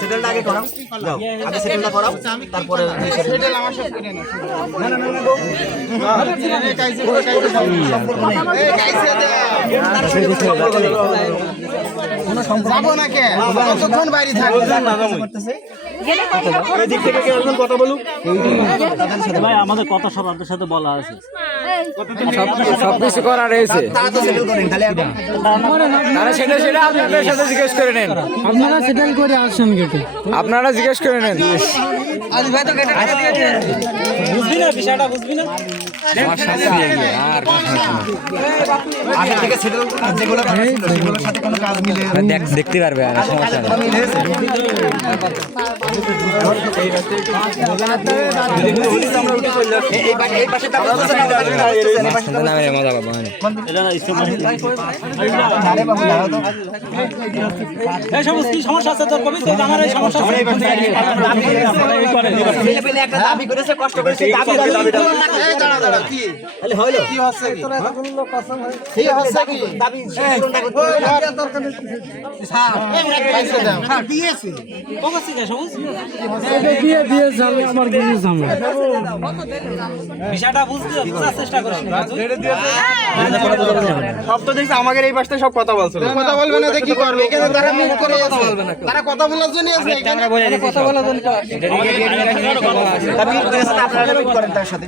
সেটেলটা আগে করাও, যাও আগে সেটেলটা করাও, তারপরে সেটেল আমার সব করে না। না না না গো, কাইছে সম্পর্ক নেই, কাইছে দে তার সাথে সম্পর্ক নেই, কোনো সম্পর্ক যাব না। কে কতক্ষণ বাইরে থাকবে না করতেছে, এই দিক থেকে কেউ একজন কথা বলুক ভাই। আমাদের কথা সব আপনাদের সাথে বলা আছে, সব কিছু করা রয়েছে। তারা তো সেটেল করেন, তাহলে এখন তারা সেটা আপনাদের সাথে জিজ্ঞেস করে নেন। আপনারা সেটেল করে আসেন গেটে, আপনারা জিজ্ঞেস করে নেন। আজ ভাই তো গেটে টাকা দিয়ে দেন, বুঝবি না বিষয়টা, বুঝবি না। আমার সাথে আর আগে থেকে সেটেল যেগুলো ছিল সেগুলোর সাথে কোনো কাজ মিলে দেখতে পারবে আর সমস্যা নেই। মিলে গেছে। এই পাশে তা বলতেছে না, নামে মজা পাবো আমি। আরে বাবু দাও তো, এই সমস্ত কি সমস্যা আছে তোর, কবি তো আমার এই সমস্যা আছে। ছেলে পেলে একটা দাবি করেছে, কষ্ট করেছে, দাবি এই দাঁড়া দাঁড়া, কি তাহলে হলো কি হচ্ছে, কি তোরা এত লোক কসম হয় কি হচ্ছে, কি দাবি পূরণটা করতে হবে দরকার নেই স্যার, পয়সা দাও স্যার দিয়েছি কবি কি সমস্যা দিয়ে যাবে আমার কিছু ঝামেলা। বিষয়টা বুঝার চেষ্টা করিস না। সব তো দেখছি আমাদের এই পাশে সব কথা বলছিল। কথা বলবে না তো কি করবে, এখানে তারা মিট করে আছে, তারা কথা বলার জন্য আছে, এখানে কথা বলার জন্য দাবি করেছে, আপনারা মিট করেন তার সাথে,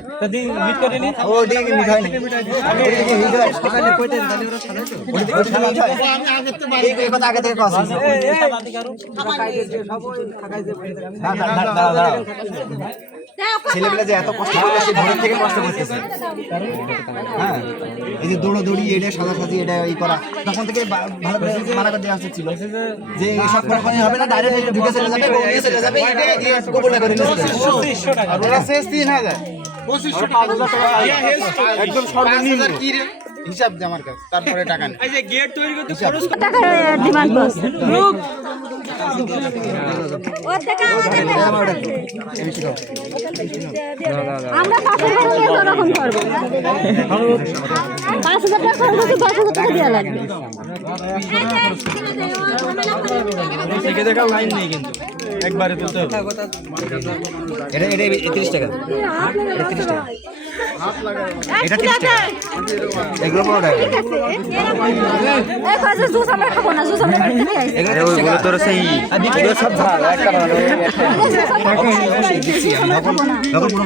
মিট করে নি, ও দিকে মিট হয় না, ওদিকে মিট হয় সকালে কইতে জানি ওরা সাথে তো ওদিকে মিট হয়, আমি আগে তো বাড়ি এই কথা আগে থেকে কথা আছে, ছেলেবেলা যে এত কষ্ট করতেছে, ঘরের থেকে কষ্ট করতেছে, হ্যাঁ এই যে দৌড়াদৌড়ি, এটা সাজাসাজি, এটা এই করা, তখন থেকে ভালো করে মানা করে দেওয়া উচিত ছিল যে সব করা হবে না, ডাইরেক্ট ঢুকে চলে যাবে, বউয়ে চলে যাবে, এটা গোপনে করে নিয়ে চলে যাবে। 2500 টাকা ওরা শেষ 3000 একদম সর্বনিম্ন কি রে হিসাব দে আমার কাছে, তারপরে টাকা নে। এই যে গেট তৈরি করতে খরচ টাকা ডিমান্ড করছে ওর টাকা আমাদের আমরা 5000 টাকা তখন করব 5000 টাকা খরচ করতে 10000 টাকা দেয়া লাগবে। থেকে দেখা লাইন নেই কিন্তু একবারে তুলতে হবে। এটা 30 টাকা, এটা 30 টাকা, এটা 30 টাকা, এগুলো বড় টাকা, এই কাছে জুস আমরা খাবো না, জুস আমরা খেতে নিয়ে আইছি। ওগুলো তোর সেই এগুলো সব ঝাল একটা ভালো তখন পুরো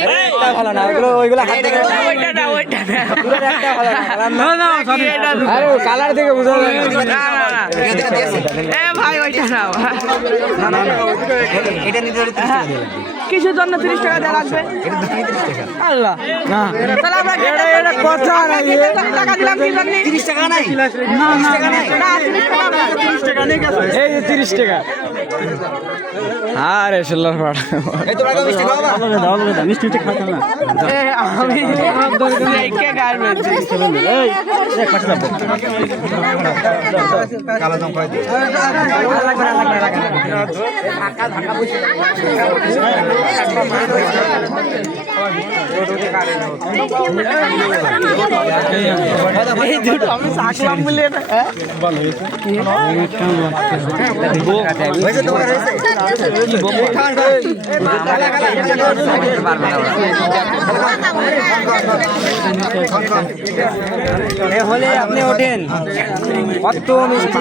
এটা ভালো না, ওগুলো ওইগুলো হাত থেকে ওইটা না পুরো একটা ভালো না। না সরি, আরে কালার দেখে বোঝা যায় না। ভাই ওইটা না, না এটা নিতে হলে 30 টাকা দিয়ে লাগবে, কিছুর জন্য 30 টাকা দেওয়া লাগবে। এটা 30 টাকা, আল্লাহ না, তাহলে আমরা এটা কথা নাই, টাকা দিলাম কি জন্য? 30 টাকা নাই, না না না 30 টাকা নেই গেছে, এই যে 30 টাকা। আরে শিল্লার পাড়া এই তোরা কি মিষ্টি খাওয়া? মিষ্টি খাতা না, আমি কে গার্মেন্টস কালো জাম খাই দিই, এই দুটো আমি সাকলাম বলে এটা হয়েছে তোমার হয়েছে হলে আপনি ওঠেন, কত মিষ্টি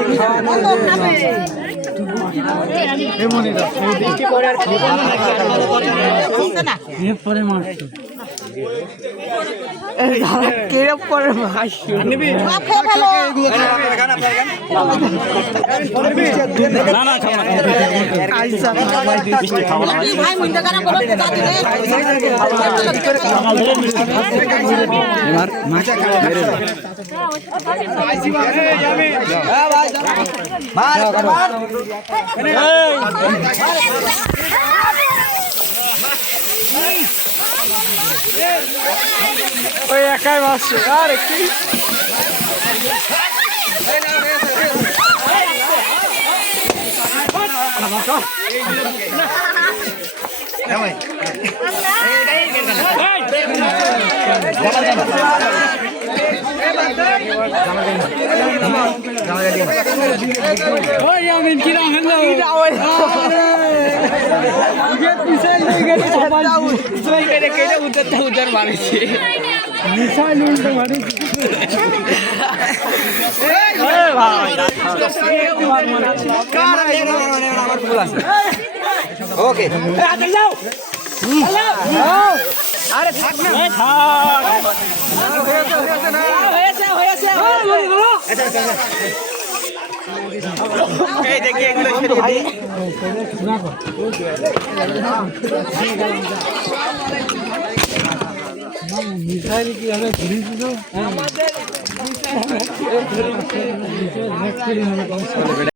পরে মাস কেরপ করে ভাই না না মিষ্টি খাওয়া না ভাই মুন্ডা কানা বলো তো দাদি রে এবার মাছ মেরে দাও। ওই একাই মাছ আর কি ওই আমি কি রাম হেলো মিসাইল হয়ে গেছে সবাই তুই কেটে কেটে উত্তর মারিছি মিসাইল উল্টো মারিছি আমার ভুল আছে ওকে আরে থাক না হয়েছে এই দেখি এগুলো ভাই মিসাইল কি হবে ঘুরিয়েছিল আমাদের